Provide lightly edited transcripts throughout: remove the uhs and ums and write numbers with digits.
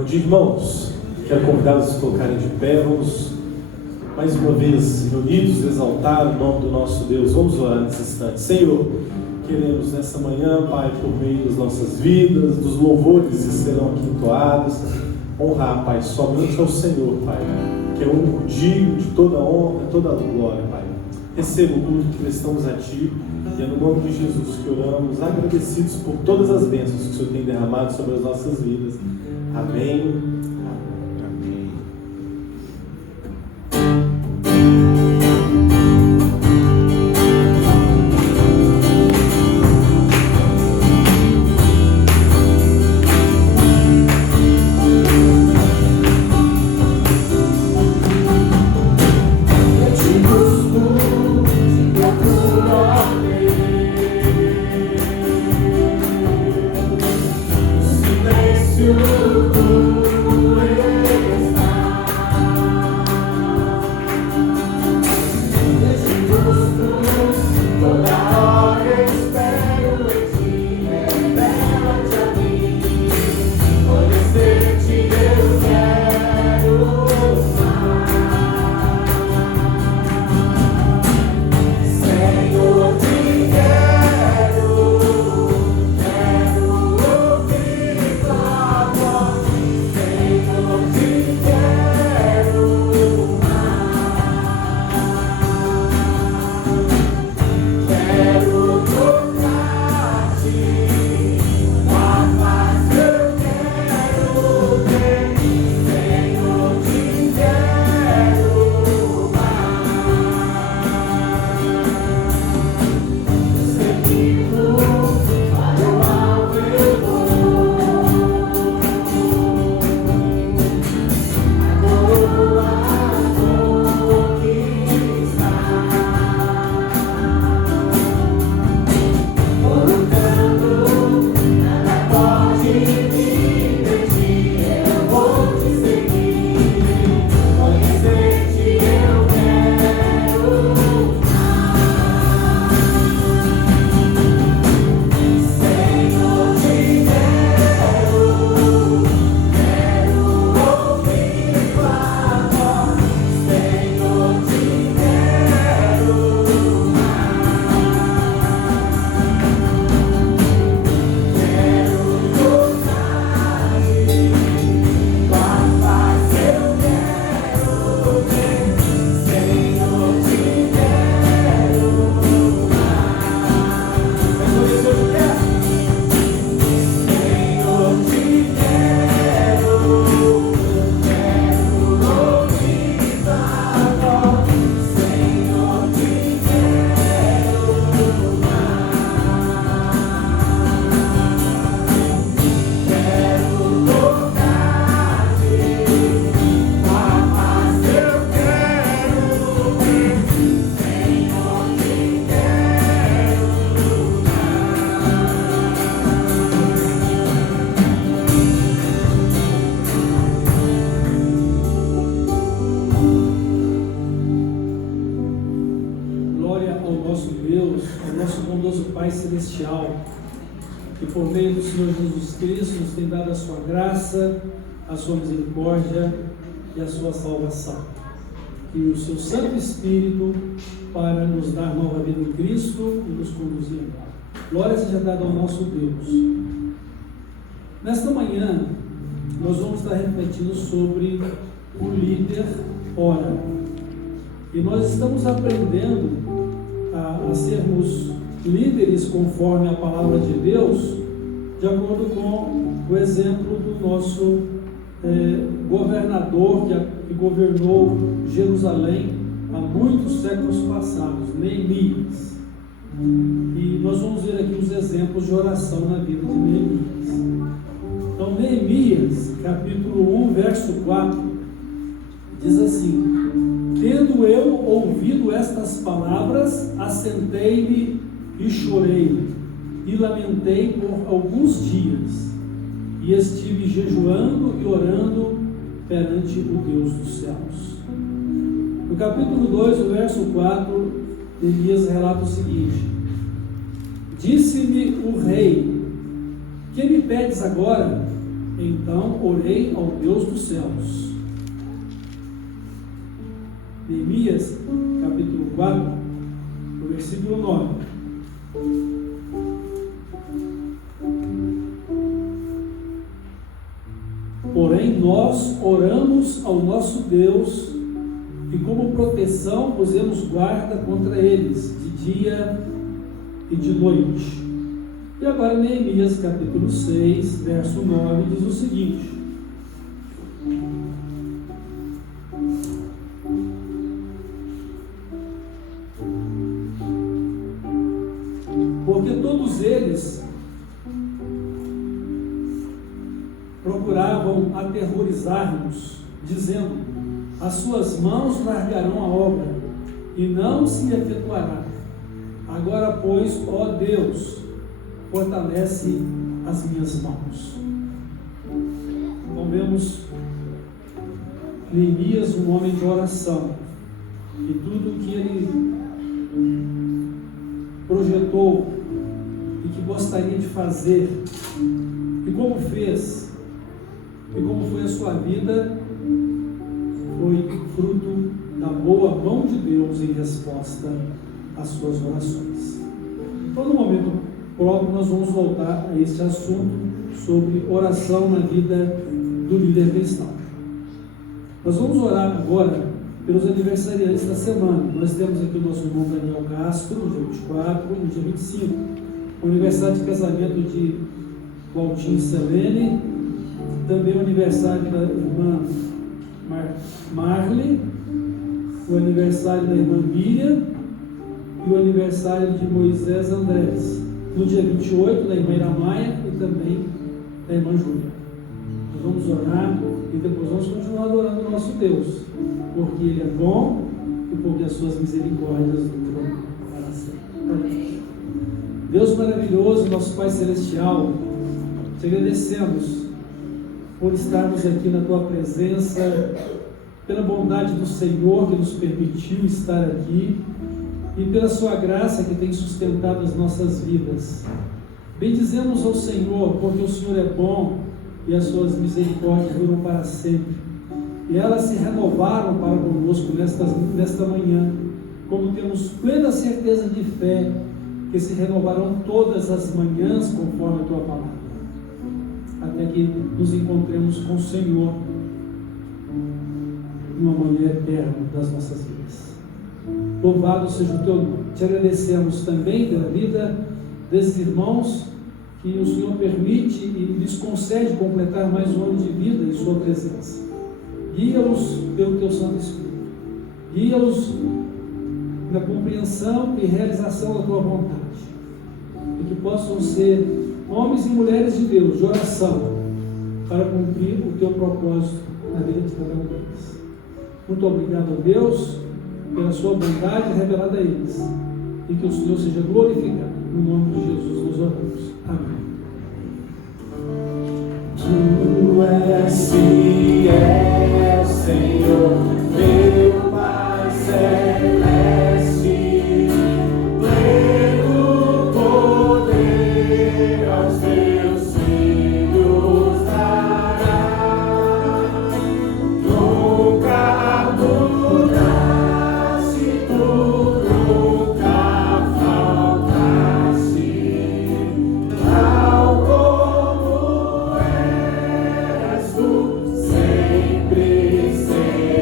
Bom dia, irmãos. Quero convidá-los a se colocarem de pé. Vamos mais uma vez reunidos exaltar o nome do nosso Deus. Vamos orar nesse instante. Senhor, queremos nessa manhã, Pai, por meio das nossas vidas, dos louvores que serão aqui entoados, honrar, Pai, somente ao Senhor, Pai, que é o único digno de toda honra, toda glória, Pai. Receba o culto que prestamos a Ti, e é no nome de Jesus que oramos, agradecidos por todas as bênçãos que o Senhor tem derramado sobre as nossas vidas. Amém. Que por meio do Senhor Jesus Cristo nos tem dado a sua graça, a sua misericórdia e a sua salvação. E o seu Santo Espírito para nos dar nova vida em Cristo e nos conduzir em paz. Glória seja dada ao nosso Deus. Nesta manhã, nós vamos estar refletindo sobre o líder ora. E nós estamos aprendendo a sermos líderes conforme a palavra de Deus, de acordo com o exemplo do nosso governador que governou Jerusalém há muitos séculos passados, Neemias. E nós vamos ver aqui os exemplos de oração na vida de Neemias. Então, Neemias, capítulo 1, verso 4, diz assim: tendo eu ouvido estas palavras, assentei-me e chorei, e lamentei por alguns dias, e estive jejuando e orando perante o Deus dos céus. No capítulo 2, o verso 4, Neemias relata o seguinte: disse-me o rei: que me pedes agora? Então orei ao Deus dos céus. Neemias, capítulo 4, versículo 9. Porém, nós oramos ao nosso Deus e como proteção pusemos guarda contra eles, de dia e de noite. E agora Neemias capítulo 6, verso 9, diz o seguinte: porque todos eles procuravam aterrorizar-nos, dizendo: as suas mãos largarão a obra, e não se efetuará. Agora, pois, ó Deus, fortalece as minhas mãos. Então vemos Neemias, um homem de oração, e tudo que ele projetou e que gostaria de fazer, e como fez, e como foi a sua vida, foi fruto da boa mão de Deus em resposta às suas orações. Então, no momento próprio, nós vamos voltar a este assunto sobre oração na vida do líder cristão. Nós vamos orar agora pelos aniversariantes da semana. Nós temos aqui o nosso irmão Daniel Castro, no dia 24, no dia 25, o aniversário de casamento de Valtinho e Selene, também o aniversário da irmã Marley, o aniversário da irmã Miriam e o aniversário de Moisés Andrés. No dia 28, da irmã Iramaia e também da irmã Júlia. Nós vamos orar e depois vamos continuar adorando o nosso Deus, porque Ele é bom e porque as suas misericórdias duram para sempre. Deus maravilhoso, nosso Pai Celestial, te agradecemos por estarmos aqui na Tua presença, pela bondade do Senhor que nos permitiu estar aqui e pela Sua graça que tem sustentado as nossas vidas. Bendizemos ao Senhor, porque o Senhor é bom e as Suas misericórdias duram para sempre. E elas se renovaram para conosco nesta manhã, como temos plena certeza de fé que se renovarão todas as manhãs conforme a Tua palavra, até que nos encontremos com o Senhor numa manhã eterna das nossas vidas. Louvado seja o Teu nome. Te agradecemos também pela vida desses irmãos que o Senhor permite e lhes concede completar mais um ano de vida em Sua presença. Guia-os pelo Teu Santo Espírito. Guia-os na compreensão e realização da Tua vontade. E que possam ser homens e mulheres de Deus, de oração, para cumprir o Teu propósito na vida de cada um deles. Muito obrigado a Deus pela Sua bondade revelada a eles, e que o Senhor seja glorificado. No nome de Jesus nós oramos. Amém. Tu és fiel, Senhor, meu Pai celeste, pleno poder aos teus filhos dará. Nunca mudaste, tu nunca faltaste, tal como és tu, sempre serás.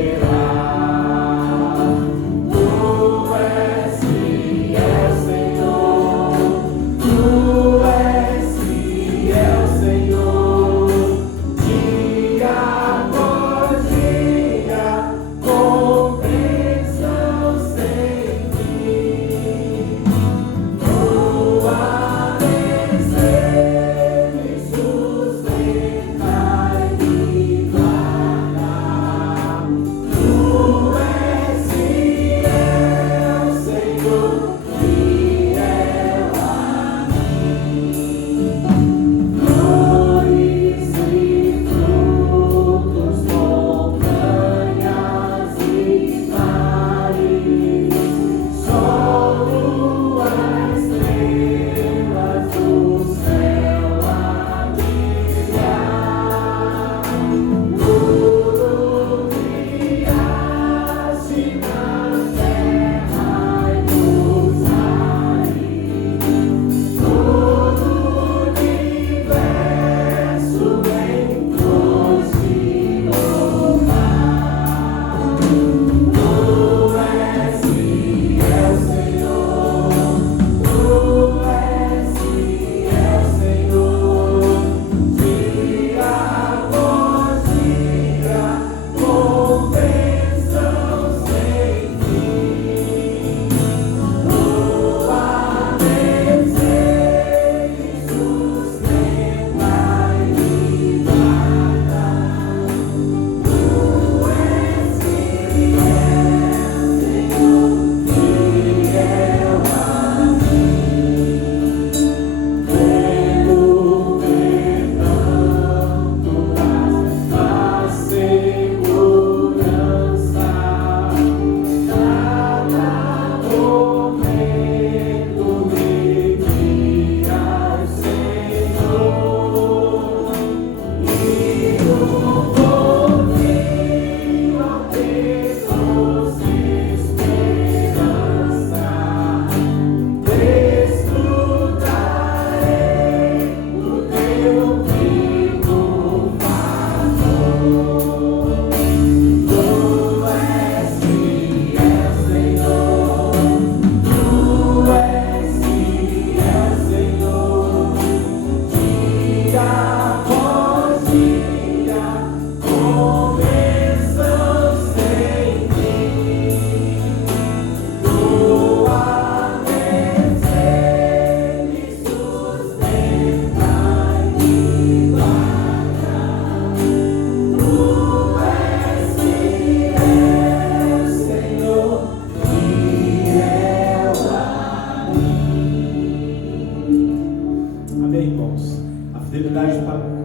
Amém, irmãos? A fidelidade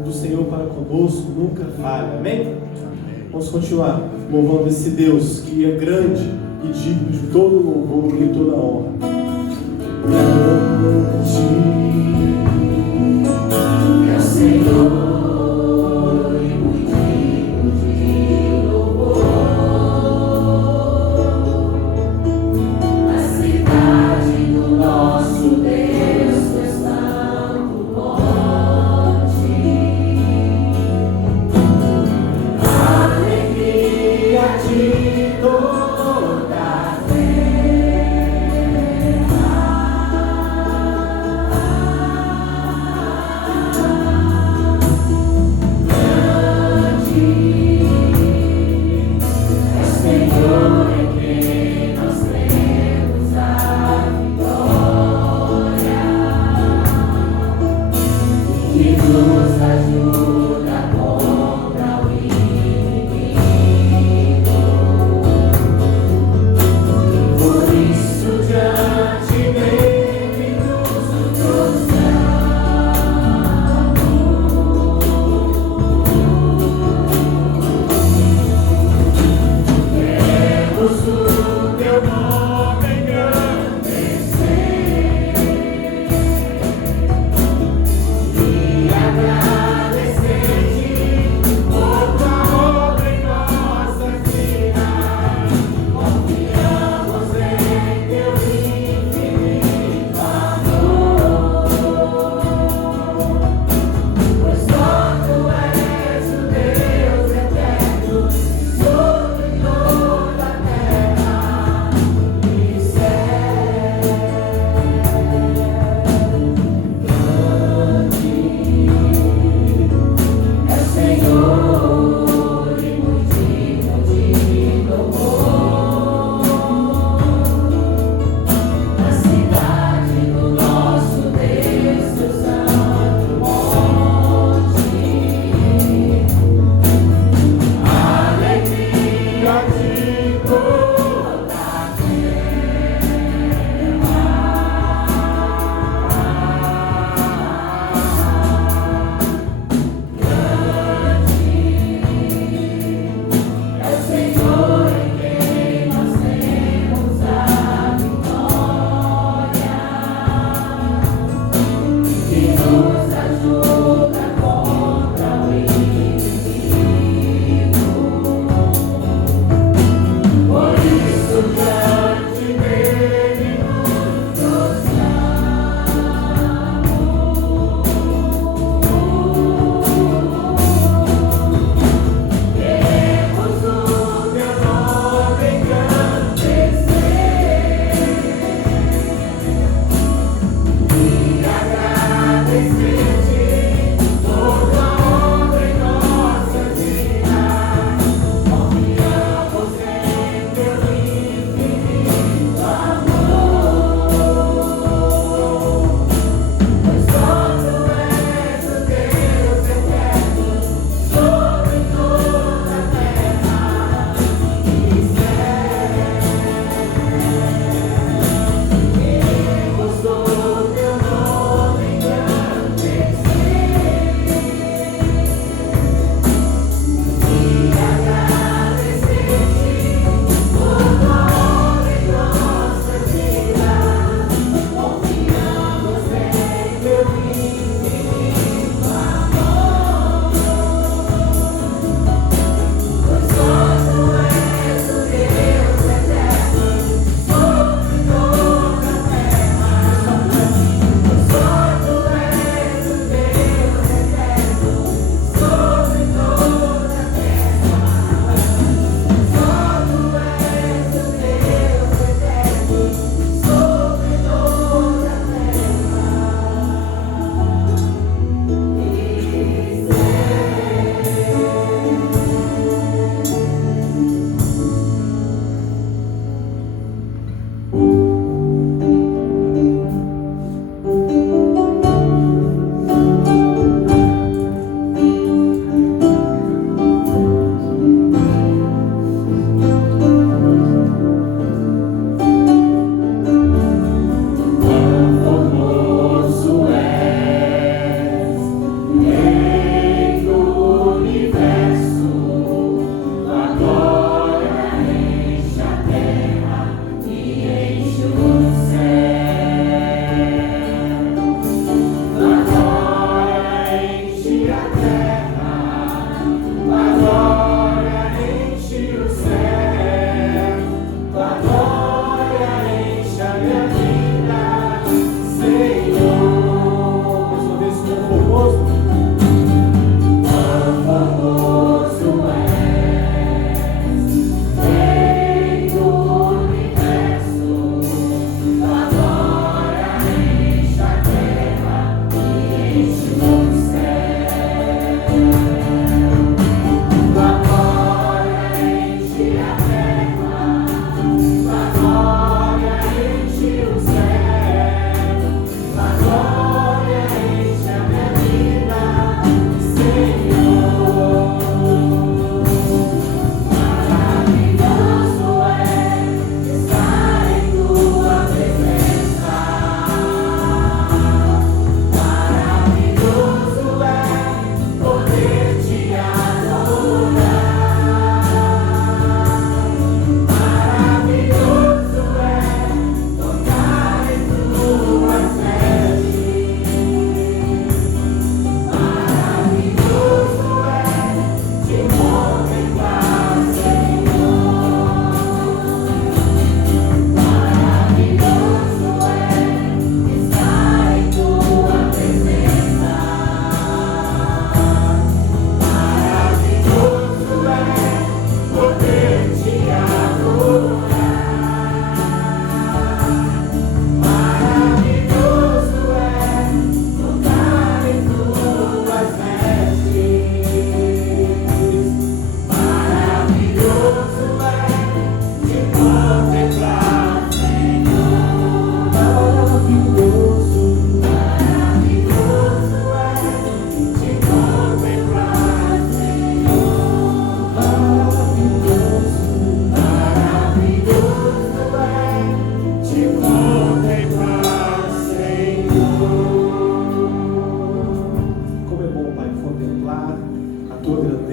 do Senhor para conosco nunca falha. Amém? Vamos continuar louvando esse Deus que é grande e digno de todo louvor e toda honra. É o Senhor e muito digno de louvor. A cidade do nosso Deus está no monte. A alegria de toda a Senhor em quem nós temos a vitória, que nos ajuda contra o inimigo. Por isso diante dele nos prostramos. Queremos o teu nome engrandecer e agradecer.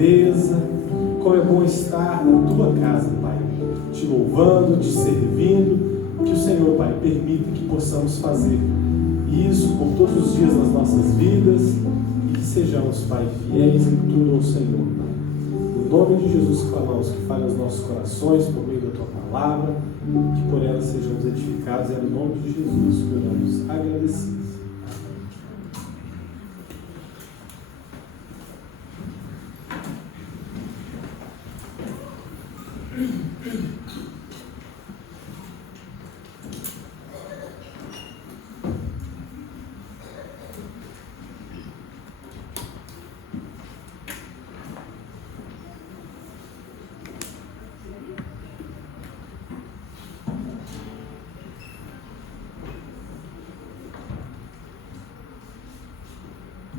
leveza. Como é bom estar na tua casa, Pai, te louvando, te servindo. Que o Senhor, Pai, permita que possamos fazer isso por todos os dias das nossas vidas e que sejamos, Pai, fiéis em tudo ao Senhor, Pai. No nome de Jesus que falamos, que fale aos nossos corações por meio da tua palavra, que por ela sejamos edificados. É no nome de Jesus que oramos agradecidos.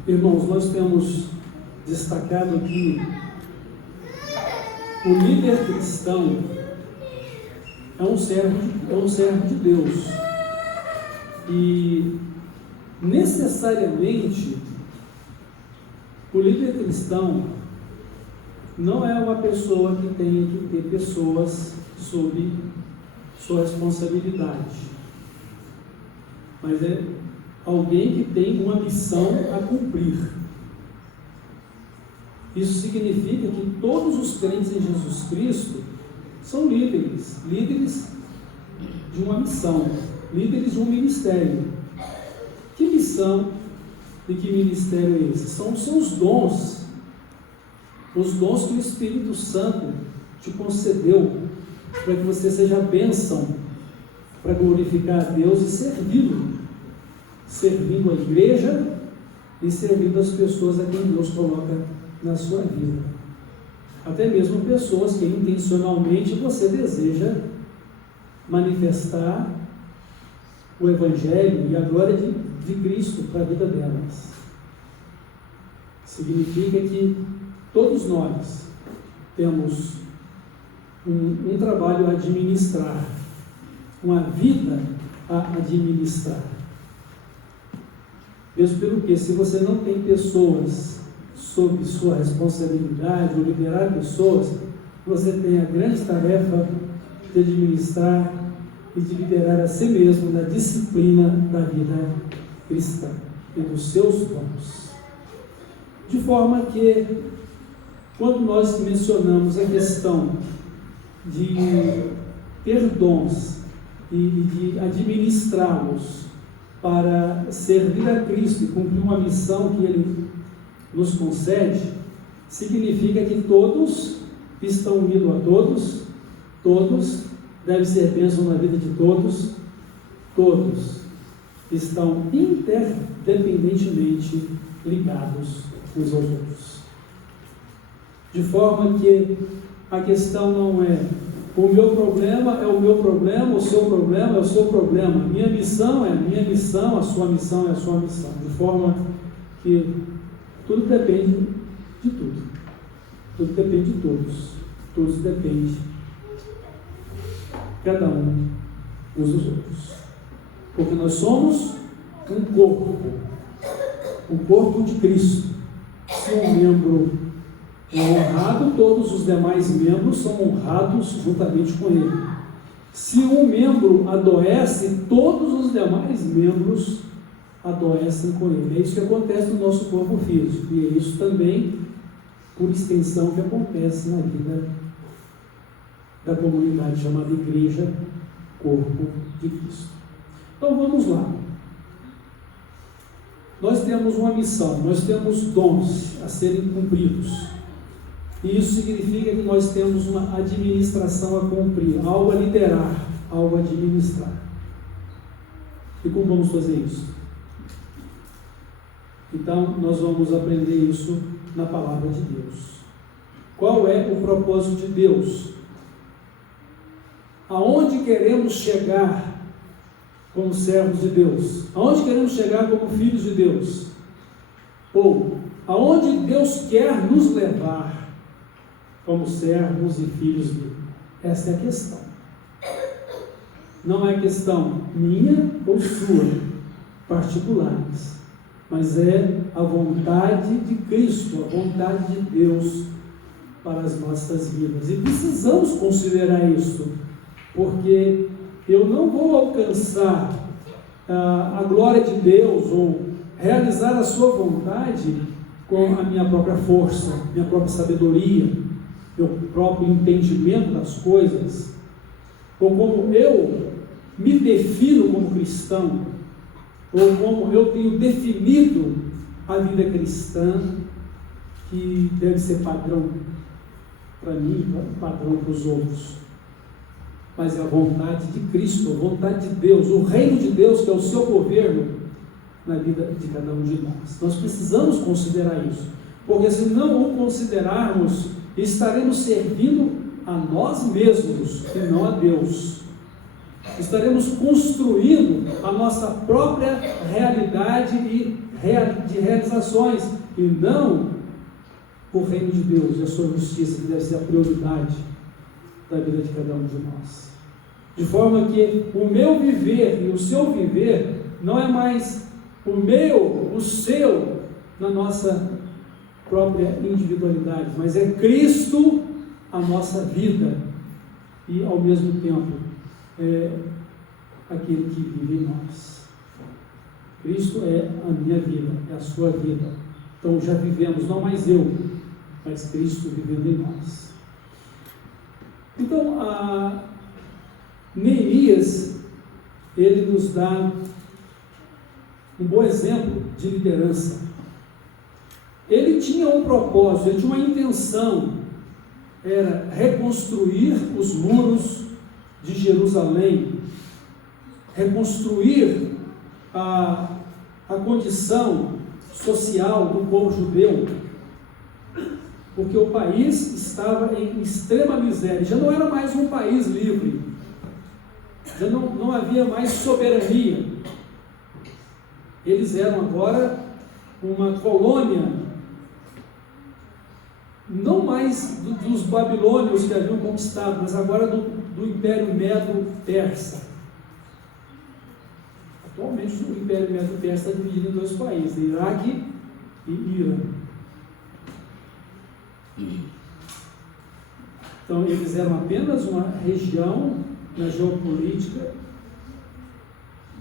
Irmãos, nós temos destacado aqui o líder cristão é um servo de Deus, e necessariamente o líder cristão não é uma pessoa que tem que ter pessoas sob sua responsabilidade, mas é alguém que tem uma missão a cumprir. Isso significa que todos os crentes em Jesus Cristo são líderes de uma missão, líderes de um ministério. Que missão e que ministério é esse? São os seus dons, os dons que o Espírito Santo te concedeu para que você seja bênção, para glorificar a Deus e servindo a igreja e servindo as pessoas a quem Deus coloca na sua vida. Até mesmo pessoas que intencionalmente você deseja manifestar o Evangelho e a glória de Cristo para a vida delas. Significa que todos nós temos um trabalho a administrar, uma vida a administrar. Mesmo pelo que, se você não tem pessoas sob sua responsabilidade, ou liderar pessoas, você tem a grande tarefa de administrar e de liderar a si mesmo na disciplina da vida cristã e dos seus dons. De forma que, quando nós mencionamos a questão de ter dons e de administrá-los para servir a Cristo e cumprir uma missão que Ele nos concede, significa que todos estão unidos a todos devem ser bênção na vida de todos estão interdependentemente ligados uns aos outros. De forma que a questão não é o meu problema é o meu problema, o seu problema é o seu problema, minha missão é a minha missão, a sua missão é a sua missão. De forma que tudo depende de tudo. Tudo depende de todos. Todos dependem, cada um uns dos outros. Porque nós somos um corpo de Cristo. Se um membro é honrado, todos os demais membros são honrados juntamente com ele. Se um membro adoece, todos os demais membros adoecem com ele. É isso que acontece no nosso corpo físico, e é isso também, por extensão, que acontece na vida da comunidade chamada Igreja, Corpo de Cristo. Então vamos lá. Nós temos uma missão, nós temos dons a serem cumpridos. E isso significa que nós temos uma administração a cumprir, algo a liderar, algo a administrar. E como vamos fazer isso? Então, nós vamos aprender isso na palavra de Deus. Qual é o propósito de Deus? Aonde queremos chegar como servos de Deus? Aonde queremos chegar como filhos de Deus? Ou, aonde Deus quer nos levar como servos e filhos dele? Essa é a questão. Não é questão minha ou sua, particulares, mas é a vontade de Cristo, a vontade de Deus para as nossas vidas. E precisamos considerar isso, porque eu não vou alcançar a glória de Deus ou realizar a sua vontade com a minha própria força, minha própria sabedoria, meu próprio entendimento das coisas, ou como eu me defino como cristão, ou como eu tenho definido a vida cristã, que deve ser padrão para mim, padrão para os outros. Mas é a vontade de Cristo, a vontade de Deus, o reino de Deus, que é o seu governo na vida de cada um de nós. Nós precisamos considerar isso, porque se não o considerarmos, estaremos servindo a nós mesmos e não a Deus. Estaremos construindo a nossa própria realidade de realizações, e não o reino de Deus e a sua justiça, que deve ser a prioridade da vida de cada um de nós. De forma que o meu viver e o seu viver não é mais o meu, o seu, na nossa própria individualidade, mas é Cristo a nossa vida, e ao mesmo tempo é aquele que vive em nós. Cristo é a minha vida, é a sua vida. Então já vivemos, não mais eu, mas Cristo vivendo em nós. Então, Neemias, ele nos dá um bom exemplo de liderança. Ele tinha um propósito, ele tinha uma intenção, era reconstruir os muros de Jerusalém, reconstruir a condição social do povo judeu, porque o país estava em extrema miséria, já não era mais um país livre, já não havia mais soberania. Eles eram agora uma colônia, não mais dos babilônios que haviam conquistado, mas agora do Império Medo-Persa. Atualmente o Império Medo-Persa está dividido em dois países, Iraque e Irã. Então eles eram apenas uma região na geopolítica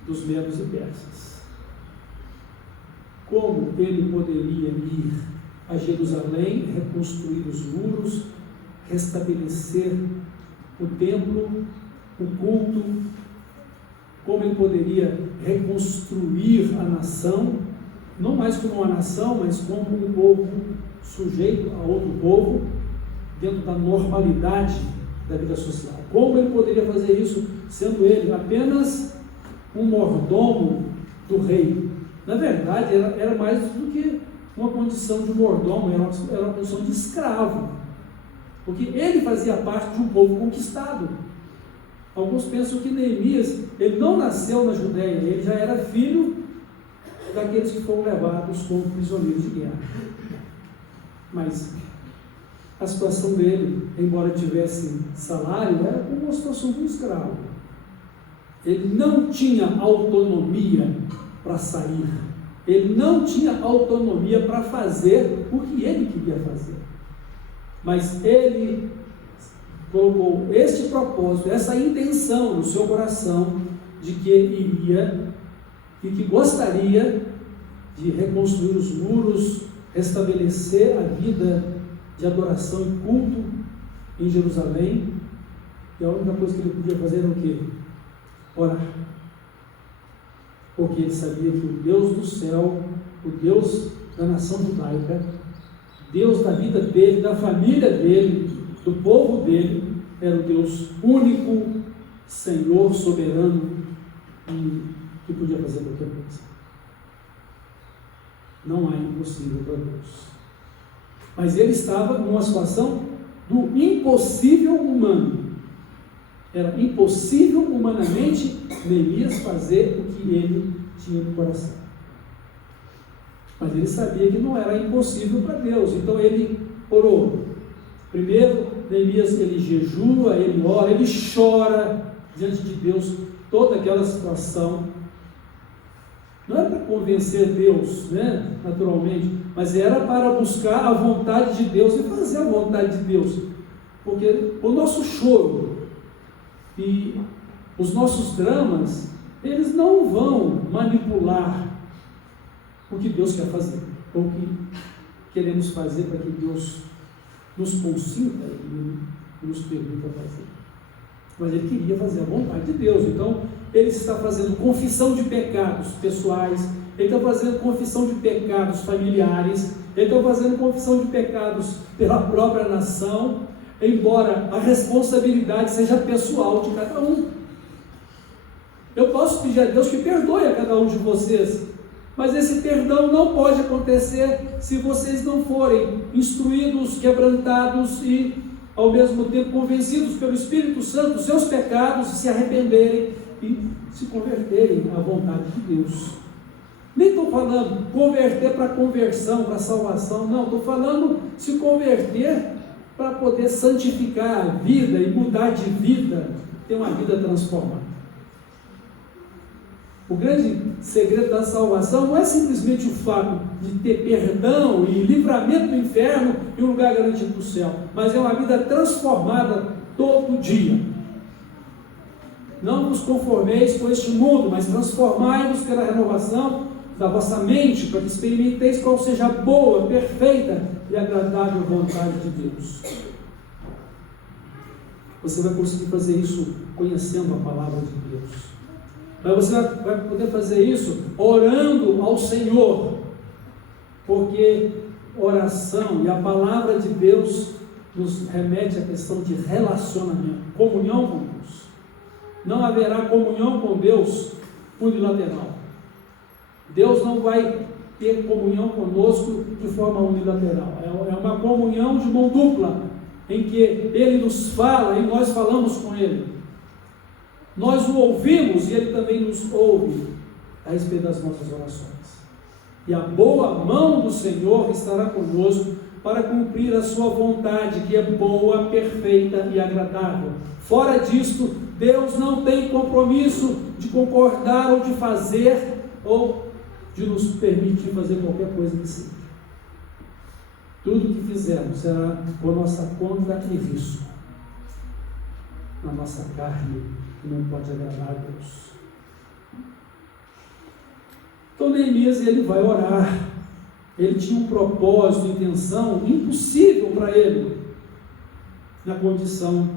dos medos e persas. Como ele poderia ir a Jerusalém, reconstruir os muros, restabelecer o templo, o culto? Como ele poderia reconstruir a nação, não mais como uma nação, mas como um povo sujeito a outro povo, dentro da normalidade da vida social? Como ele poderia fazer isso, sendo ele apenas um mordomo do rei? Na verdade, era mais do que uma condição de mordomo, era uma condição de escravo, porque ele fazia parte de um povo conquistado. Alguns pensam que Neemias, ele não nasceu na Judéia, ele já era filho daqueles que foram levados como prisioneiros de guerra. Mas a situação dele, embora tivesse salário, era como uma situação de um escravo. Ele não tinha autonomia para sair, ele não tinha autonomia para fazer o que ele queria fazer, mas ele colocou este propósito, essa intenção no seu coração, de que iria e que gostaria de reconstruir os muros, restabelecer a vida de adoração e culto em Jerusalém. E a única coisa que ele podia fazer era o quê? Orar. Porque ele sabia que o Deus do céu, o Deus da nação judaica, Deus da vida dele, da família dele, do povo dele, era o Deus único, Senhor, soberano, e que podia fazer qualquer coisa. Não há impossível para Deus. Mas ele estava numa situação do impossível humano. Era impossível humanamente Neemias fazer o que ele tinha no coração. Mas ele sabia que não era impossível para Deus, então ele orou. Primeiro, Neemias, ele jejua, ele ora, ele chora diante de Deus toda aquela situação. Não é para convencer Deus, naturalmente, mas era para buscar a vontade de Deus e fazer a vontade de Deus. Porque o nosso choro e os nossos dramas, eles não vão manipular o que Deus quer fazer, ou o que queremos fazer para que Deus nos consinta e nos permita fazer. Mas ele queria fazer a vontade de Deus. Então, ele está fazendo confissão de pecados pessoais, ele está fazendo confissão de pecados familiares, ele está fazendo confissão de pecados pela própria nação, embora a responsabilidade seja pessoal de cada um. Eu posso pedir a Deus que perdoe a cada um de vocês, mas esse perdão não pode acontecer se vocês não forem instruídos, quebrantados e, ao mesmo tempo, convencidos pelo Espírito Santo dos seus pecados, se arrependerem e se converterem à vontade de Deus. Nem estou falando converter para conversão, para salvação, não, estou falando se converter para poder santificar a vida e mudar de vida, ter uma vida transformada. O grande segredo da salvação não é simplesmente o fato de ter perdão e livramento do inferno e um lugar garantido do céu, mas é uma vida transformada todo dia. Não vos conformeis com este mundo, mas transformai-vos pela renovação da vossa mente, para que experimenteis qual seja a boa, perfeita e agradável vontade de Deus. Você vai conseguir fazer isso conhecendo a palavra de Deus. Mas você vai poder fazer isso orando ao Senhor, porque oração e a palavra de Deus nos remete à questão de relacionamento, comunhão com Deus. Não haverá comunhão com Deus unilateral. Deus não vai ter comunhão conosco de forma unilateral. É uma comunhão de mão dupla, em que Ele nos fala e nós falamos com Ele. Nós o ouvimos e Ele também nos ouve a respeito das nossas orações. E a boa mão do Senhor estará conosco para cumprir a sua vontade, que é boa, perfeita e agradável. Fora disto, Deus não tem compromisso de concordar ou de fazer ou de nos permitir fazer qualquer coisa que seja. Tudo que fizermos será por nossa conta e risco, na nossa carne, que não pode agradar a Deus. Então Neemias, ele vai orar. Ele tinha um propósito, intenção impossível para ele, na condição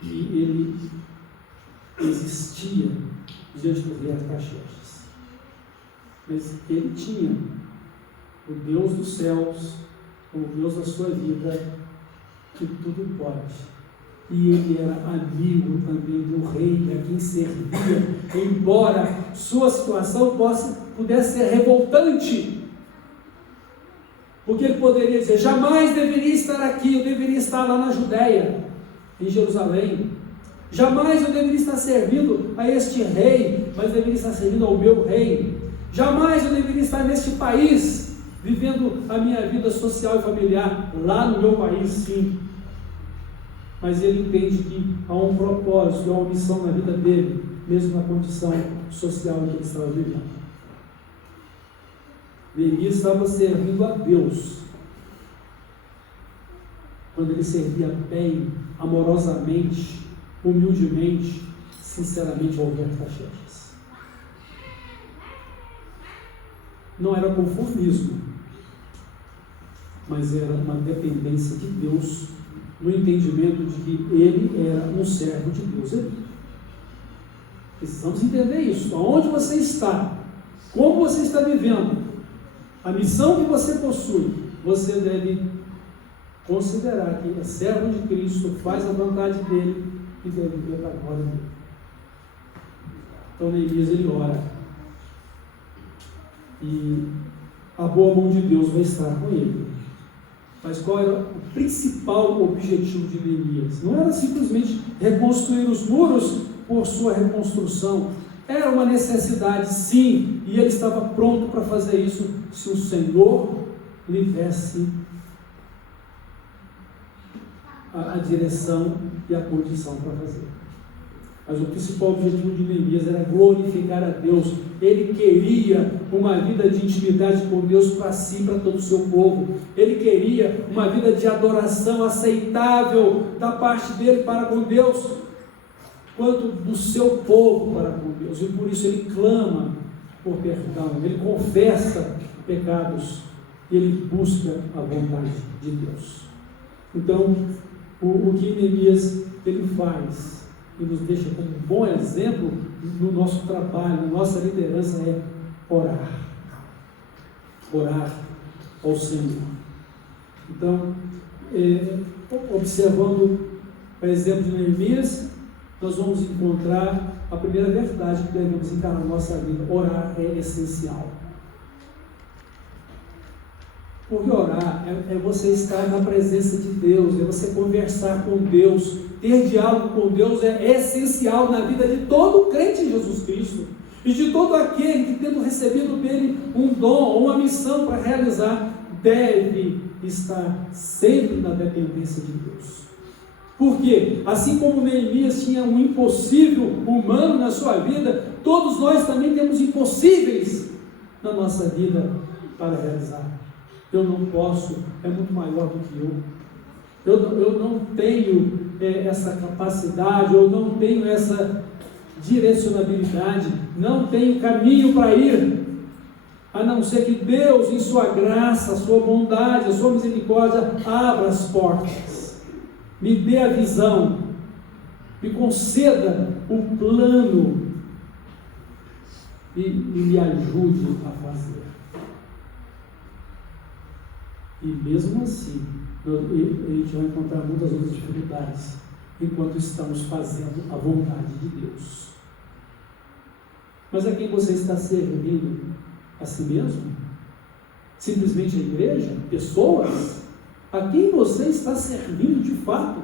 que ele existia diante do rei Artaxerxes. Mas ele tinha o Deus dos céus, o Deus da sua vida, que tudo pode. E ele era amigo também do rei, a quem servia, embora sua situação pudesse ser revoltante, porque ele poderia dizer: jamais deveria estar aqui, eu deveria estar lá na Judéia, em Jerusalém, jamais eu deveria estar servindo a este rei, mas deveria estar servindo ao meu rei, jamais eu deveria estar neste país, vivendo a minha vida social e familiar, lá no meu país, sim. Mas ele entende que há um propósito, há uma missão na vida dele, mesmo na condição social em que ele estava vivendo. Neemias estava servindo a Deus, quando ele servia bem, amorosamente, humildemente, sinceramente ao rei Artaxerxes. Não era conformismo, mas era uma dependência de Deus, no entendimento de que ele era um servo de Deus. Precisamos entender isso. Aonde você está, como você está vivendo, a missão que você possui, você deve considerar que é servo de Cristo, faz a vontade dele e deve viver para a glória dele. Então Neemias, ele ora, e a boa mão de Deus vai estar com ele. Mas qual era o principal objetivo de Neemias? Não era simplesmente reconstruir os muros por sua reconstrução. Era uma necessidade, sim, e ele estava pronto para fazer isso se o Senhor lhe desse a direção e a condição para fazer. Mas o principal objetivo de Neemias era glorificar a Deus. Ele queria uma vida de intimidade com Deus para si, para todo o seu povo. Ele queria uma vida de adoração aceitável da parte dele para com Deus, quanto do seu povo para com Deus. E por isso ele clama por perdão, ele confessa pecados e ele busca a vontade de Deus. Então, o que Neemias ele faz e nos deixa como um bom exemplo no nosso trabalho, na nossa liderança, é orar. Orar ao Senhor. Então, observando o exemplo de Neemias, nós vamos encontrar a primeira verdade que devemos encarar na nossa vida: orar é essencial. Porque orar é você estar na presença de Deus, é você conversar com Deus, ter diálogo com Deus é essencial na vida de todo crente em Jesus Cristo e de todo aquele que, tendo recebido dele um dom ou uma missão para realizar, deve estar sempre na dependência de Deus. Porque, assim como Neemias tinha um impossível humano na sua vida, todos nós também temos impossíveis na nossa vida para realizar. Eu não posso, é muito maior do que eu não tenho essa capacidade, eu não tenho essa direcionabilidade, não tenho caminho para ir, a não ser que Deus, em sua graça, a sua bondade, a sua misericórdia, abra as portas, me dê a visão, me conceda o plano e me ajude a fazer. E mesmo assim, a gente vai encontrar muitas outras dificuldades enquanto estamos fazendo a vontade de Deus. Mas a quem você está servindo? A si mesmo? Simplesmente a igreja? Pessoas? A quem você está servindo de fato?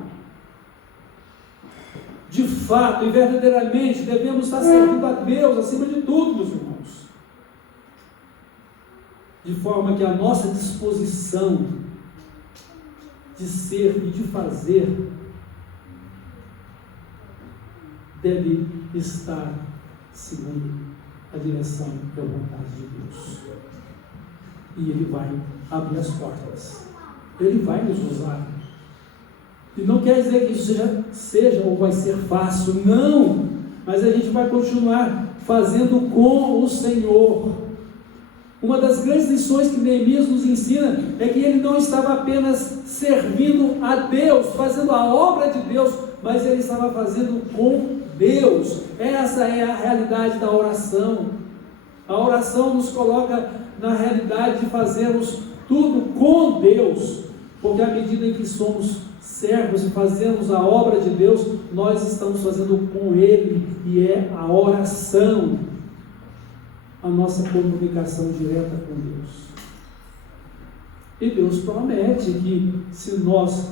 De fato e verdadeiramente devemos estar servindo a Deus acima de tudo, meus irmãos. De forma que a nossa disposição de ser e de fazer deve estar segundo a direção da vontade de Deus. E Ele vai abrir as portas. Ele vai nos usar. E não quer dizer que isso seja ou vai ser fácil, não. Mas a gente vai continuar fazendo com o Senhor. Uma das grandes lições que Neemias nos ensina é que ele não estava apenas servindo a Deus, fazendo a obra de Deus, mas ele estava fazendo com Deus. Essa é a realidade da oração. A oração nos coloca na realidade de fazermos tudo com Deus, porque à medida em que somos servos e fazemos a obra de Deus, nós estamos fazendo com Ele, e é a oração a nossa comunicação direta com Deus. E Deus promete que se nós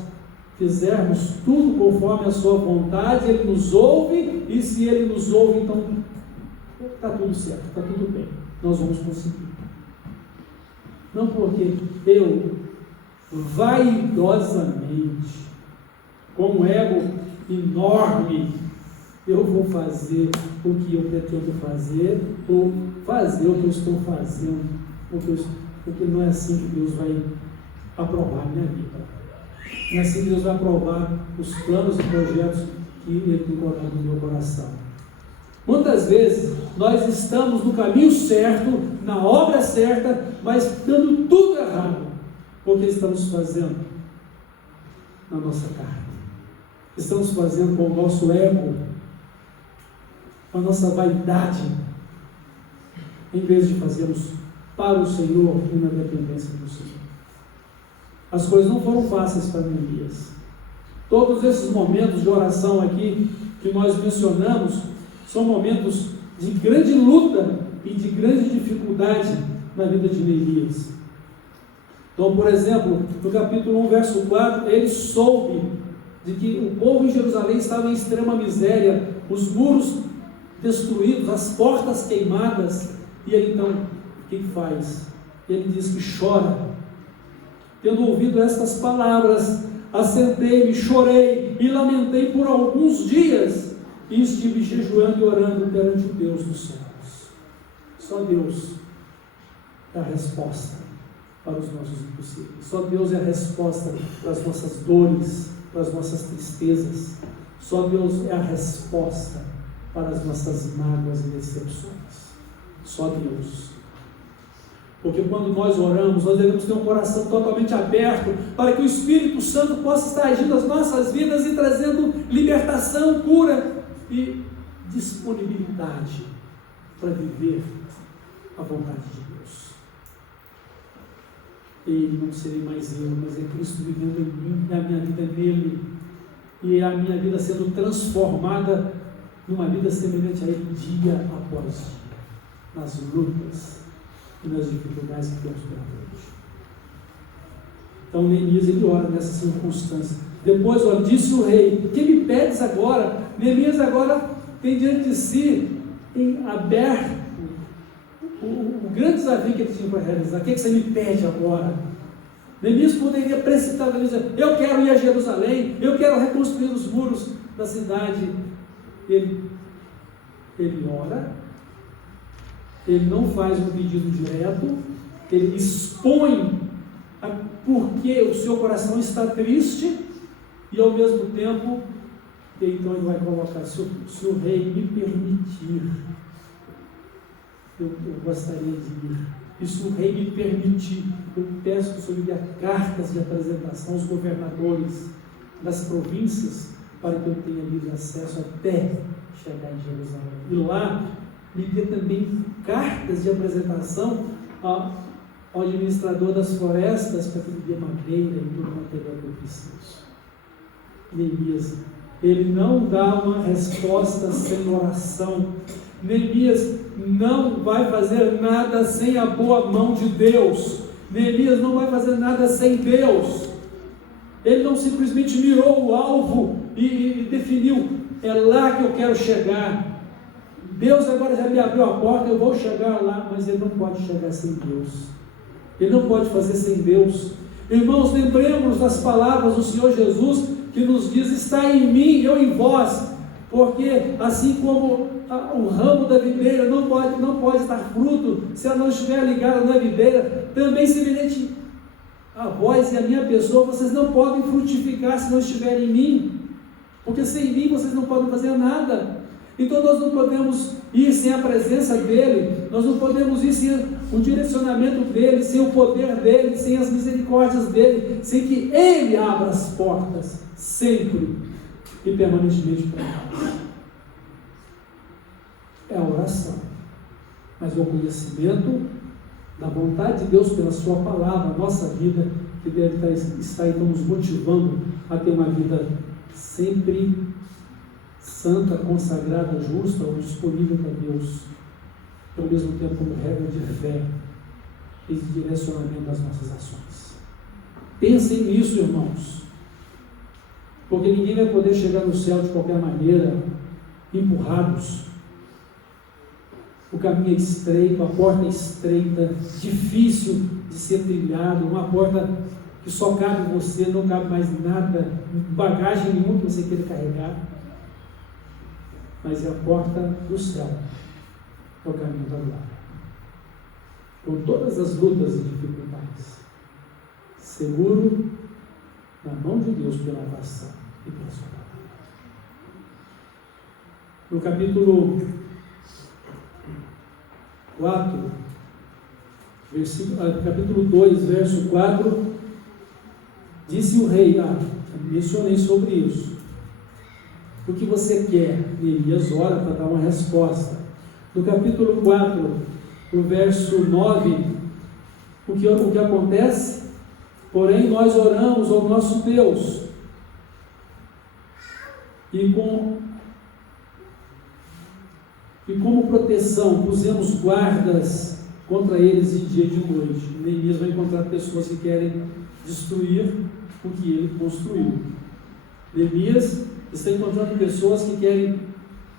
fizermos tudo conforme a sua vontade, Ele nos ouve, e se Ele nos ouve, então está tudo certo, está tudo bem, nós vamos conseguir. Não porque eu vaidosamente, com um ego enorme, eu vou fazer o que eu pretendo fazer, ou fazer o que eu estou fazendo, porque não é assim que Deus vai aprovar a minha vida. Não é assim que Deus vai aprovar os planos e projetos que Ele tem colocado no meu coração. Muitas vezes nós estamos no caminho certo, na obra certa, mas dando tudo errado, porque estamos fazendo na nossa carne, estamos fazendo com o nosso ego, com a nossa vaidade, em vez de fazermos para o Senhor e na dependência do Senhor. As coisas não foram fáceis para Neemias. Todos esses momentos de oração aqui que nós mencionamos são momentos de grande luta e de grande dificuldade na vida de Neemias. Então, por exemplo, no capítulo 1, verso 4, ele soube de que o povo em Jerusalém estava em extrema miséria, os muros destruídos, as portas queimadas, e ele então, o que faz? Ele diz que chora. Tendo ouvido estas palavras, assentei-me, chorei e lamentei por alguns dias, e estive jejuando e orando perante o Deus dos céus. Só Deus é a resposta para os nossos impossíveis. Só Deus é a resposta para as nossas dores, para as nossas tristezas. Só Deus é a resposta para as nossas mágoas e decepções. Só Deus. Porque quando nós oramos, nós devemos ter um coração totalmente aberto para que o Espírito Santo possa estar agindo nas nossas vidas e trazendo libertação, cura e disponibilidade para viver a vontade de Deus. E não serei mais eu, mas é Cristo vivendo em mim, e a minha vida é nele, e a minha vida sendo transformada numa vida semelhante a ele dia após dia, nas lutas e nas dificuldades que temos pela frente. Então Neemias, ele ora nessa circunstância. Depois, ó, disse o rei: que me pedes agora? Neemias agora tem diante de si em aberto o grande desafio que ele tinha para realizar. O que você me pede agora? Neemias poderia precipitadamente dizer: eu quero ir a Jerusalém, eu quero reconstruir os muros da cidade. Ele ora, ele não faz um pedido direto, ele expõe porque o seu coração está triste, e ao mesmo tempo, então ele vai colocar: se o rei me permitir, eu gostaria de ir. E se o rei me permitir, eu peço que o Senhor envie cartas de apresentação aos governadores das províncias, para que eu tenha livre acesso até chegar em Jerusalém. E lá me dê também cartas de apresentação ao administrador das florestas, para que me dê madeira e todo o material que eu preciso. Neemias, ele não dá uma resposta sem oração. Neemias não vai fazer nada sem a boa mão de Deus. Neemias não vai fazer nada sem Deus. Ele não simplesmente mirou o alvo e definiu: é lá que eu quero chegar. Deus agora já me abriu a porta, eu vou chegar lá. Mas ele não pode chegar sem Deus. Ele não pode fazer sem Deus. Irmãos, lembremos das palavras do Senhor Jesus, que nos diz: está em mim, eu em vós. Porque assim como o ramo da videira não pode dar fruto se ela não estiver ligada na videira, também semelhante a vós e a minha pessoa, vocês não podem frutificar se não estiverem em mim, porque sem mim vocês não podem fazer nada. Então nós não podemos ir sem a presença dele, nós não podemos ir sem o direcionamento dele, sem o poder dele, sem as misericórdias dele, sem que ele abra as portas sempre e permanentemente para nós. É a oração, mas o conhecimento da vontade de Deus pela sua palavra, a nossa vida, que deve estar então nos motivando a ter uma vida sempre santa, consagrada, justa, ou disponível para Deus, e ao mesmo tempo como regra de fé e de direcionamento das nossas ações. Pensem nisso, irmãos, porque ninguém vai poder chegar no céu de qualquer maneira, empurrados. O caminho é estreito, a porta é estreita, difícil de ser trilhado, uma porta que só cabe em você, não cabe mais nada, bagagem nenhuma que você queira carregar, mas é a porta do céu, é o caminho da glória. Com todas as lutas e dificuldades, seguro na mão de Deus pela oração e pela sua palavra. No capítulo 4, capítulo 2, verso 4, disse o rei: mencionei sobre isso. O que você quer? Neemias ora para dar uma resposta. No capítulo 4, no verso 9, o que acontece? Porém, nós oramos ao nosso Deus, e como proteção pusemos guardas contra eles de dia e de noite. Neemias vai encontrar pessoas que querem destruir o que ele construiu. Neemias está encontrando pessoas que querem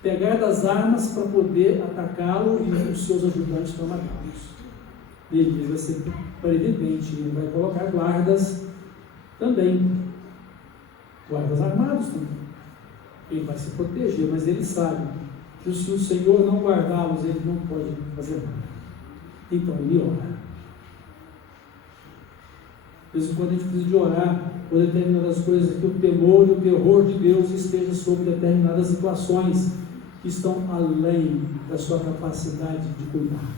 pegar das armas para poder atacá-lo e os seus ajudantes para matá-los. Neemias vai ser previdente, ele vai colocar guardas também, guardas armados também. Ele vai se proteger, mas ele sabe que se o Senhor não guardá-los, ele não pode fazer nada. Então ele ora. De vez em quando a gente precisa de orar por determinadas coisas, que o temor e o terror de Deus esteja sobre determinadas situações que estão além da sua capacidade de cuidar.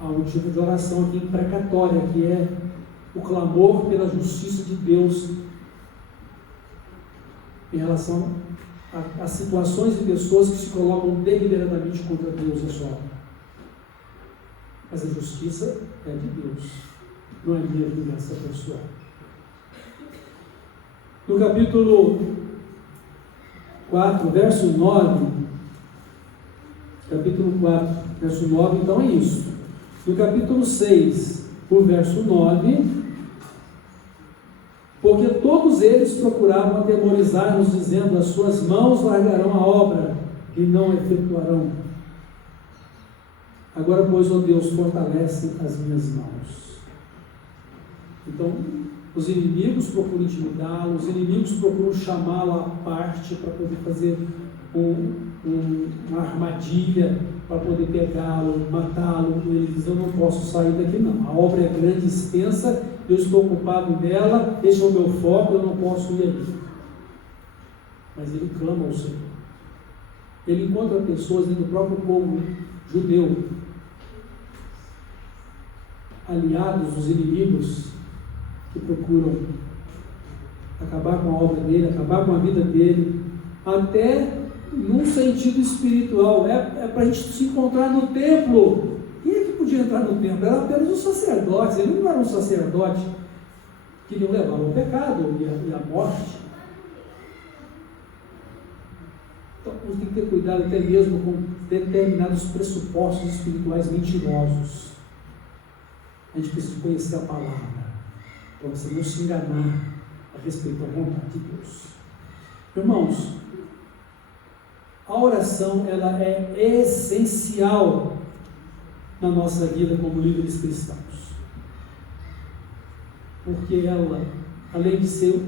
Há um tipo de oração aqui imprecatória, que é o clamor pela justiça de Deus em relação a situações e pessoas que se colocam deliberadamente contra Deus e a sua obra. Mas a justiça é de Deus, não é minha vingança pessoal. No capítulo 4, verso 9, capítulo 4, verso 9, então é isso. No capítulo 6, o verso 9, porque todos eles procuravam atemorizar-nos, dizendo: as suas mãos largarão a obra e não efetuarão. Agora, pois, ó Deus, fortalece as minhas mãos. Então, os inimigos procuram intimidá-lo, os inimigos procuram chamá-lo à parte para poder fazer uma armadilha, para poder pegá-lo, matá-lo. Ele diz: eu não posso sair daqui não, a obra é grande e extensa, eu estou ocupado nela, esse é o meu foco, eu não posso ir ali. Mas ele clama ao Senhor. Ele encontra pessoas dentro do próprio povo judeu, aliados dos inimigos, que procuram acabar com a obra dele, acabar com a vida dele, até num sentido espiritual. É para a gente se encontrar no templo. Quem é que podia entrar no templo? Era apenas os sacerdotes. Ele não era um sacerdote que não levava ao pecado e à morte. Então, a gente tem que ter cuidado até mesmo com determinados pressupostos espirituais mentirosos. A gente precisa conhecer a palavra, para você não se enganar a respeito da vontade de Deus. Irmãos, a oração, ela é essencial na nossa vida como líderes cristãos. Porque ela, além de ser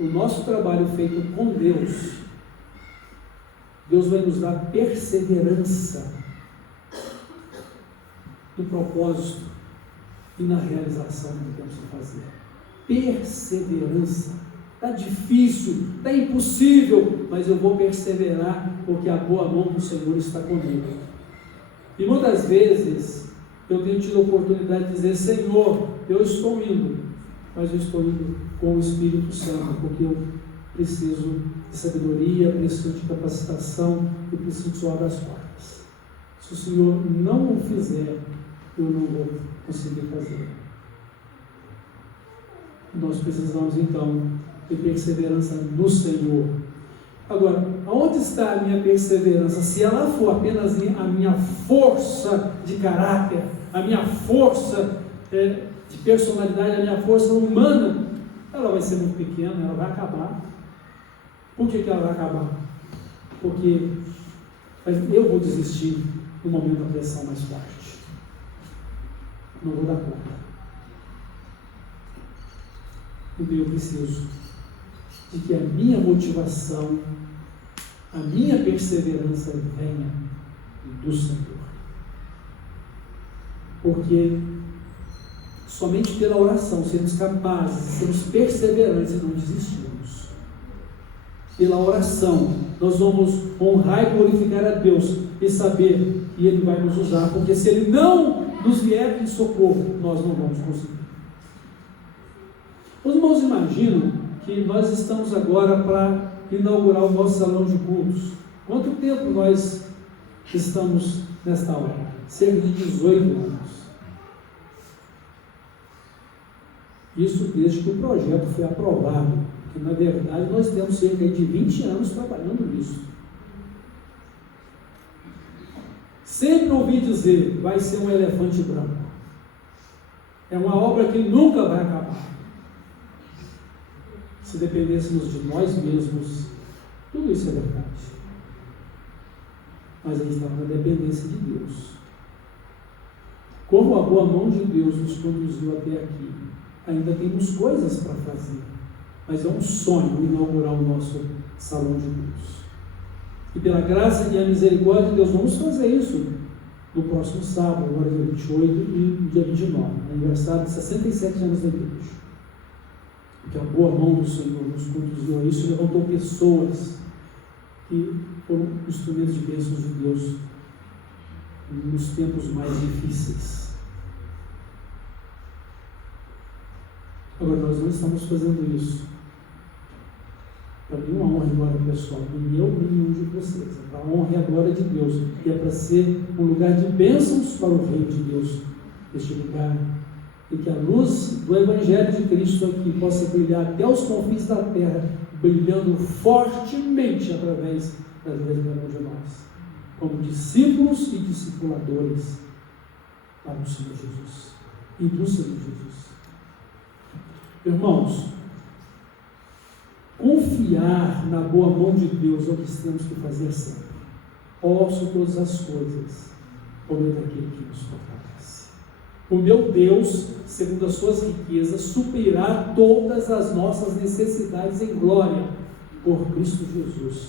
o nosso trabalho feito com Deus, Deus vai nos dar perseverança no propósito e na realização do que temos que fazer. Perseverança. Está difícil, está impossível, mas eu vou perseverar, porque a boa mão do Senhor está comigo. E muitas vezes eu tenho tido a oportunidade de dizer: Senhor, eu estou indo, mas eu estou indo com o Espírito Santo, porque eu preciso de sabedoria, preciso de capacitação e preciso de suar das portas. Se o Senhor não o fizer, eu não vou conseguir fazer. Nós precisamos então de perseverança no Senhor. Agora, aonde está a minha perseverança? Se ela for apenas a minha força de caráter, a minha força de personalidade, a minha força humana, ela vai ser muito pequena, ela vai acabar. Por que ela vai acabar? Porque eu vou desistir no momento da pressão mais forte. Não vou dar conta. Então eu preciso de que a minha motivação, a minha perseverança venha do Senhor. Porque somente pela oração seremos capazes, seremos perseverantes e não desistirmos. Pela oração nós vamos honrar e glorificar a Deus e saber que Ele vai nos usar, porque se Ele não nos vier em socorro, nós não vamos conseguir. Os irmãos imaginam que nós estamos agora para inaugurar o nosso salão de cultos. Quanto tempo nós estamos nesta hora? Cerca de 18 anos. Isso desde que o projeto foi aprovado, porque na verdade nós temos cerca de 20 anos trabalhando nisso. Sempre ouvi dizer: vai ser um elefante branco. É uma obra que nunca vai acabar. Se dependêssemos de nós mesmos, tudo isso é verdade. Mas a gente está na dependência de Deus. Como a boa mão de Deus nos conduziu até aqui, Ainda temos coisas para fazer, mas é um sonho inaugurar o nosso salão de cultos. E pela graça e a misericórdia de Deus, vamos fazer isso no próximo sábado, agora dia 28 e dia 29, aniversário de 67 anos da igreja. Porque a boa mão do Senhor nos conduziu a isso e levantou pessoas que foram instrumentos de bênçãos de Deus nos tempos mais difíceis. Agora, nós não estamos fazendo isso para nenhuma honra e glória pessoal, nem eu, nem nenhum de vocês. É para a honra e a glória de Deus, e é para ser um lugar de bênçãos para o reino de Deus, este lugar, e que a luz do Evangelho de Cristo aqui possa brilhar até os confins da terra, brilhando fortemente através da vida de cada um de nós, como discípulos e discipuladores para o Senhor Jesus e do Senhor Jesus. Irmãos, confiar na boa mão de Deus é o que temos que fazer sempre. Posso todas as coisas por meio daquele que nos fortalece. O meu Deus, segundo as suas riquezas, suprirá todas as nossas necessidades em glória por Cristo Jesus,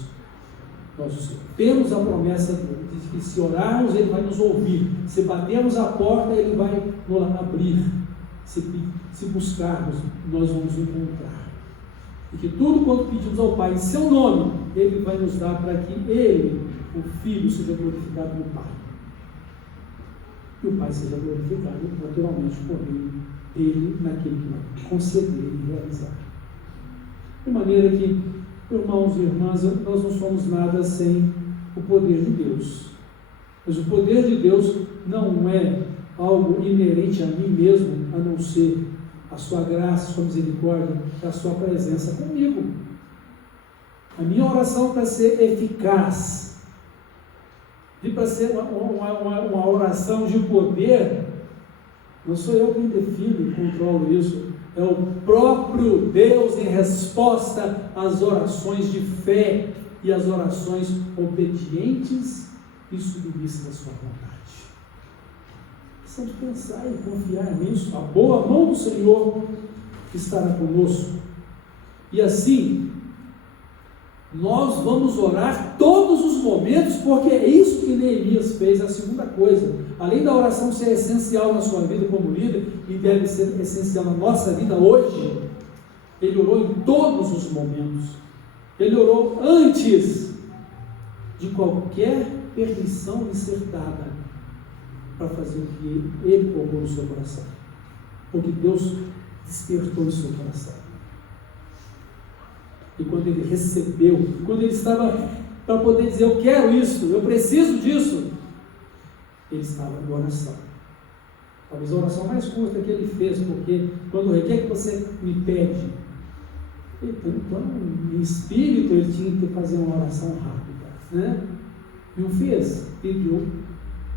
nosso Senhor. Temos a promessa dele, de que se orarmos, Ele vai nos ouvir. Se batermos a porta, Ele vai nos abrir. Se buscarmos, nós vamos encontrar. E que tudo quanto pedimos ao Pai em seu nome, Ele vai nos dar para que Ele, o Filho, seja glorificado no Pai. E o Pai seja glorificado naturalmente por meio dele naquele que vai conceder e realizar. De maneira que, irmãos e irmãs, nós não somos nada sem o poder de Deus. Mas o poder de Deus não é algo inerente a mim mesmo, a não ser a sua graça, a sua misericórdia, a sua presença comigo. A minha oração para ser eficaz, e para ser uma oração de poder, não sou eu quem defino e controlo isso, é o próprio Deus em resposta às orações de fé e às orações obedientes e submissas à sua vontade. Precisamos pensar e confiar nisso. A boa mão do Senhor estará conosco. E assim, nós vamos orar todos os momentos, porque é isso que Neemias fez. A segunda coisa, além da oração ser essencial na sua vida como líder, e deve ser essencial na nossa vida hoje, ele orou em todos os momentos. Ele orou antes de qualquer permissão lhe ser dada para fazer o que ele colocou no seu coração, porque Deus despertou no seu coração. E quando ele recebeu, quando ele estava para poder dizer, eu quero isso, eu preciso disso, ele estava em oração. Talvez a oração mais curta que ele fez, porque quando ele quer que você me pede, então em espírito ele tinha que fazer uma oração rápida, né? E o fez, pediu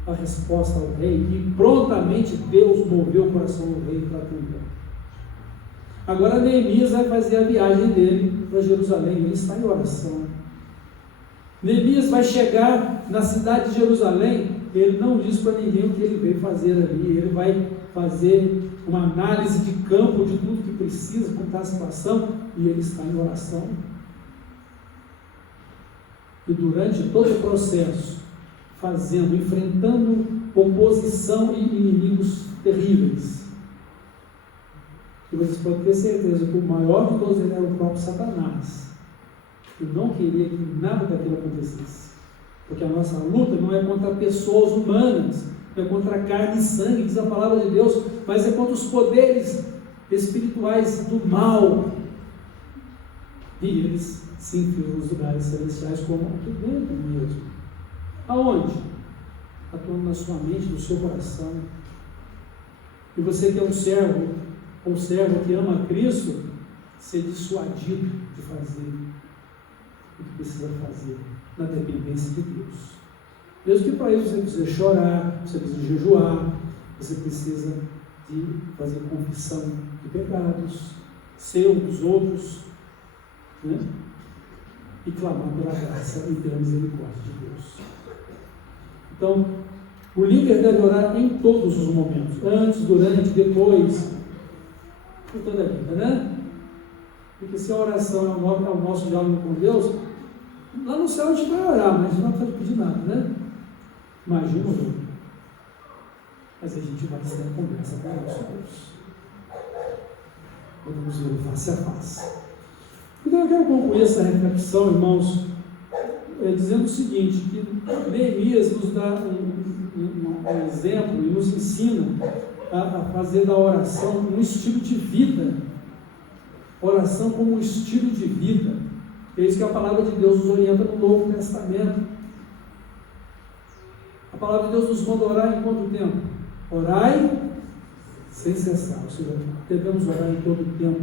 a resposta ao rei, e prontamente Deus moveu o coração do rei para atender. Agora Neemias vai fazer a viagem dele para Jerusalém, ele está em oração. Neemias vai chegar na cidade de Jerusalém, ele não diz para ninguém o que ele veio fazer ali, ele vai fazer uma análise de campo de tudo que precisa, como está a situação, e ele está em oração. E durante todo o processo, enfrentando oposição e inimigos terríveis. E vocês podem ter certeza que o maior de todos era o próprio Satanás. Eu não queria que nada daquilo acontecesse. Porque a nossa luta não é contra pessoas humanas, não é contra carne e sangue, diz a palavra de Deus, mas é contra os poderes espirituais do mal. E eles se enfiam nos lugares celestiais como aqui dentro mesmo. Aonde? Atuando na sua mente, no seu coração. E você que é um servo, ou serva que ama a Cristo, ser dissuadido de fazer o que precisa fazer, na dependência de Deus. Mesmo que para isso você precisa chorar, você precisa jejuar, você precisa de fazer confissão de pecados, seu, dos outros, né? E clamar pela graça e pela misericórdia de Deus. Então, o líder deve orar em todos os momentos, antes, durante, depois. por toda a vida, né? Porque se a oração é o nosso diálogo com Deus, lá no céu a gente vai orar, mas a gente não pode pedir nada, né? Imagina o outro. Mas a gente vai ter a conversa com o nosso Deus. Podemos ver face a face. Então eu quero concluir essa reflexão, irmãos, dizendo o seguinte, que Neemias nos dá um exemplo e nos ensina a fazer da oração um estilo de vida. Oração como um estilo de vida. É isso que a palavra de Deus nos orienta no Novo Testamento. A palavra de Deus nos manda orar em quanto tempo? Orai sem cessar. Ou seja, devemos orar em todo o tempo.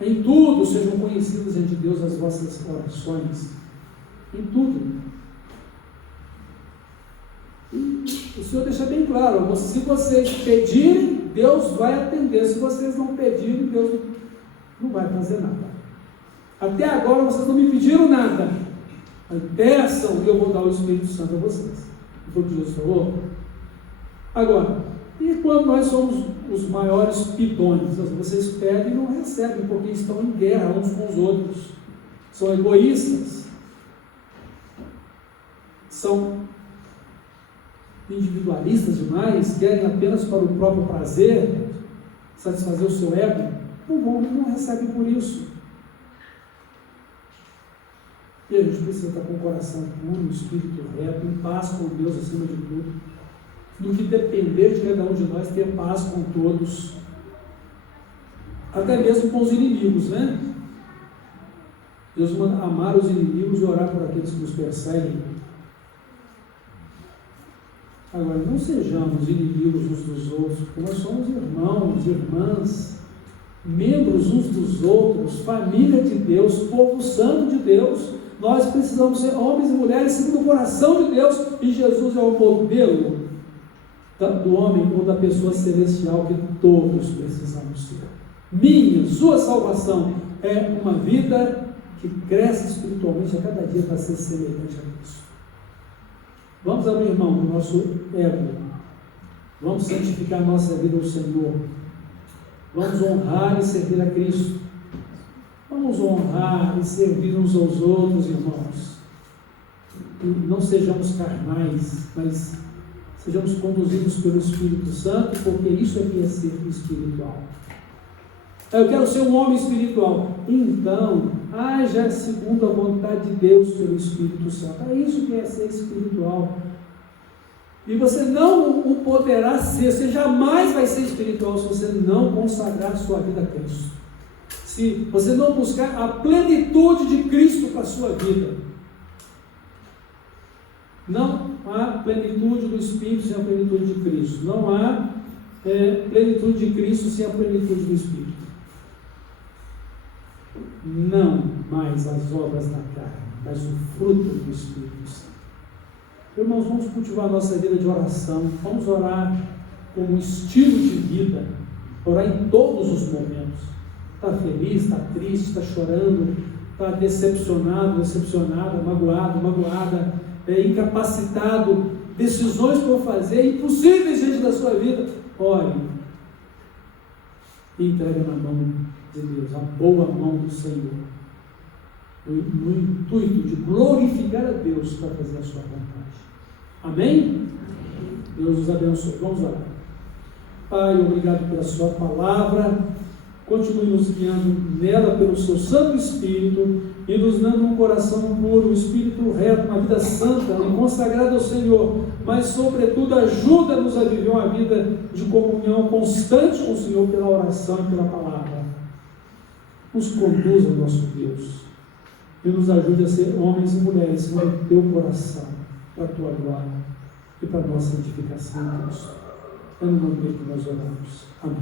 Em tudo sejam conhecidas diante de Deus as vossas orações. Em tudo. E o Senhor deixa bem claro, se vocês pedirem, Deus vai atender. Se vocês não pedirem, Deus não vai fazer nada. Até agora vocês não me pediram nada. Mas peçam e eu vou dar o Espírito Santo a vocês. Não foi o que Jesus falou? Agora, e quando nós somos os maiores pidões? Vocês pedem e não recebem, porque estão em guerra uns com os outros. São egoístas. São individualistas demais, querem apenas para o próprio prazer, satisfazer o seu ego. Não recebem por isso. E a gente precisa estar com o coração puro, o espírito reto, em paz com Deus acima de tudo. No que depender de cada um de nós, ter paz com todos. Até mesmo com os inimigos, né? Deus manda amar os inimigos e orar por aqueles que nos perseguem. Agora, não sejamos inimigos uns dos outros, porque nós somos irmãos, irmãs, membros uns dos outros, família de Deus, povo santo de Deus. Nós precisamos ser homens e mulheres segundo o coração de Deus, e Jesus é o modelo do homem ou da pessoa celestial que todos precisamos ter. Sua salvação é uma vida que cresce espiritualmente a cada dia para ser semelhante a Cristo. Vamos abrir mão do nosso ego. Vamos santificar nossa vida ao Senhor. Vamos honrar e servir a Cristo. Vamos honrar e servir uns aos outros, irmãos. E não sejamos carnais, mas sejamos conduzidos pelo Espírito Santo, porque isso é que é ser espiritual. Eu quero ser um homem espiritual. Então, haja segundo a vontade de Deus pelo Espírito Santo. É isso que é ser espiritual. E você não o poderá ser, você jamais vai ser espiritual se você não consagrar sua vida a Cristo. Se você não buscar a plenitude de Cristo para a sua vida. Não há plenitude do Espírito sem a plenitude de Cristo. Não há plenitude de Cristo sem a plenitude do Espírito. Não mais as obras da carne, mas o fruto do Espírito Santo. Irmãos, vamos cultivar a nossa vida de oração. Vamos orar como um estilo de vida. Orar em todos os momentos. Está feliz, está triste, está chorando, está decepcionado, decepcionada, magoado, magoada, incapacitado, decisões por fazer, impossíveis diante da sua vida. Ore e entregue na mão de Deus, a boa mão do Senhor, no intuito de glorificar a Deus para fazer a sua vontade. Amém? Deus os abençoe. Vamos orar. Pai, obrigado pela sua palavra. Continue nos guiando nela pelo seu Santo Espírito e nos dando um coração puro, um espírito reto, uma vida santa e consagrada ao Senhor, mas sobretudo ajuda-nos a viver uma vida de comunhão constante com o Senhor pela oração e pela palavra. Nos conduza, nosso Deus, e nos ajude a ser homens e mulheres segundo o teu coração, para a tua glória e para a nossa edificação, Deus. É no nome dele que nós oramos. Amém.